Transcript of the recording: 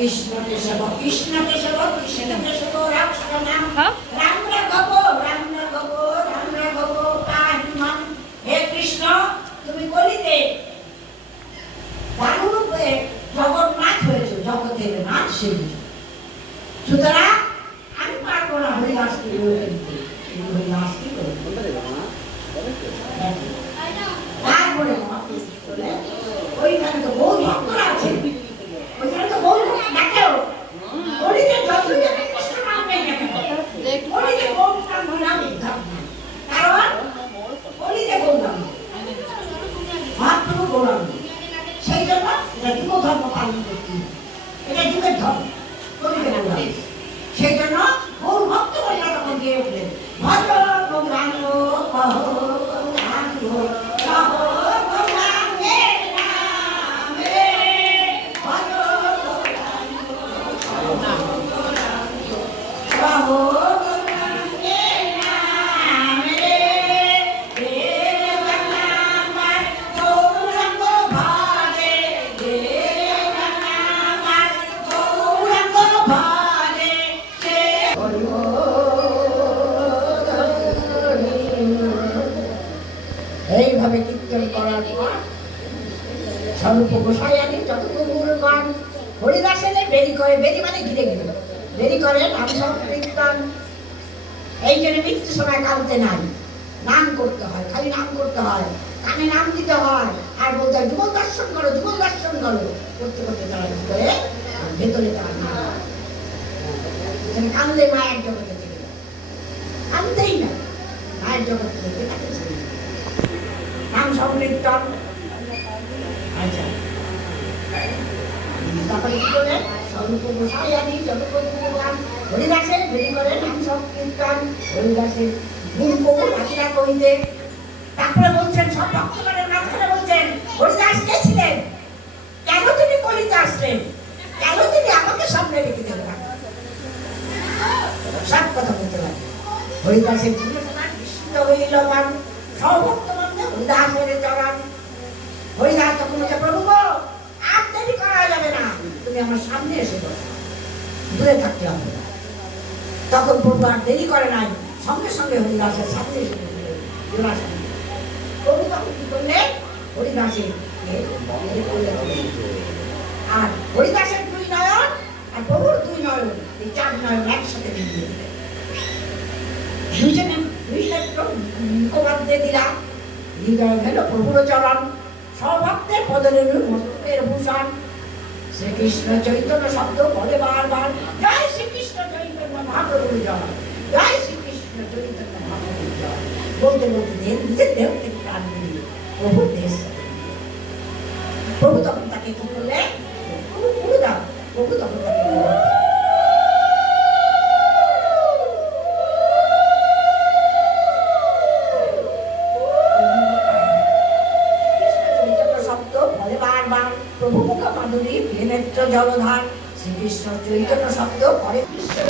কৃষ্ণ কেশব কৃষ্ণ কেশব কৃষ্ণ কেশব রাম নাম হ্যাঁ? রাম রাঘব রাম রাঘব রাম রাঘব পাহিমাম হে কৃষ্ণ তুমি বলিতে দারুরূপে জগন্নাথ হয়েছে জগতের নাথ সেবী সুতরাং আমি পারব না হরিদাস কি বলতে হরিদাস কি বলতে তারপরে ওইখানে তো বহু ভক্তরা আছে ওইখানে তো বহু ভক্ত দেখেও হরিতে যতই যাবে কৃষ্ণ নাম নেই না কেন হরিতে বহু নাম নাম কারণ হরিতে বহু নাম মহাপ্রভু সেই জন্য এটা ধর্ম পালন করতে এটা যুগের ধর্ম। সেই জন্য এইভাবে কীর্তন করার পর স্বরূপ গোসাই আনি যতক্ষণ গান হরিদাসের বেরি করে, বেরি মানে ঘিরে গেল বেরি করে, নাম সংকীর্তন। এই জন্য মৃত্যু সময় কাউতে নাই। নাম করতে হয়, খালি নাম করতে হয়। কানে নাম দিতে হয়। আর বলতে হয় যুগল দর্শন করো যুগল দর্শন করো। করতে করতে তারা আর ভেতরে তারা নাম কান্দে মায়ের জগতে থেকে। কান্দতেই না। মায়ের জগৎ থেকে। নাম সংকীর্তন আচ্ছা। কি করে স্বরূপ হরিদাসের করে নাম হরিদাসের কবু তারপরে বলছেন সব ভক্তগণের মাঝখানে বলছেন হরিদাস কে ছিলেন? কেন তিনি কলিতে আসলেন? কেন তিনি আমাকে সামনে রেখে দিলেন সব কথা বলতে লাগে হরিদাসের বিশুদ্ধ হইল মান সভক্ত মধ্যে হরিদাসের চরণ হরিদাস তখন প্রভু আর দেরি করা যাবে না। তুমি আমার সামনে এসে বসো। দূরে থাকতে হবে তখন প্রভু আর দেরি করে নাই। সঙ্গে সঙ্গে হরিদাসের সামনে এসে প্রভু তখন কি করলেন হরিদাসের আর হরিদাসের দুই নয়ন, আর প্রভুর দুই নয়ন, এই চার নয়ন একসাথে মিলিয়ে দিলেন। দুইজনে দুই মুখপাদ্যে দিলাম। হৃদয় গেল প্রভুর চরণ সভক্তের পদরেণু মস্তকের ভূষণ। শ্রীকৃষ্ণ চৈতন্য শব্দ বলে বারবার, জয় শ্রীকৃষ্ণ চৈতন্য মহাপ্রভুর জয়। জয় শ্রীকৃষ্ণ চৈতন্য মহাপ্রভুর জয়। বলতে বলতে দেহ, নিজের দেহ প্রাণ বেরিয়ে প্রভুর দেশ প্রভু তখন তাকে কি করলেন? প্রভু প্রভু তখন বারবার প্রভু মুখা মাধুরী প্রেমেত্র জলধার শ্রীকৃষ্ণ চৈতন্য শব্দ করে বিশ্বই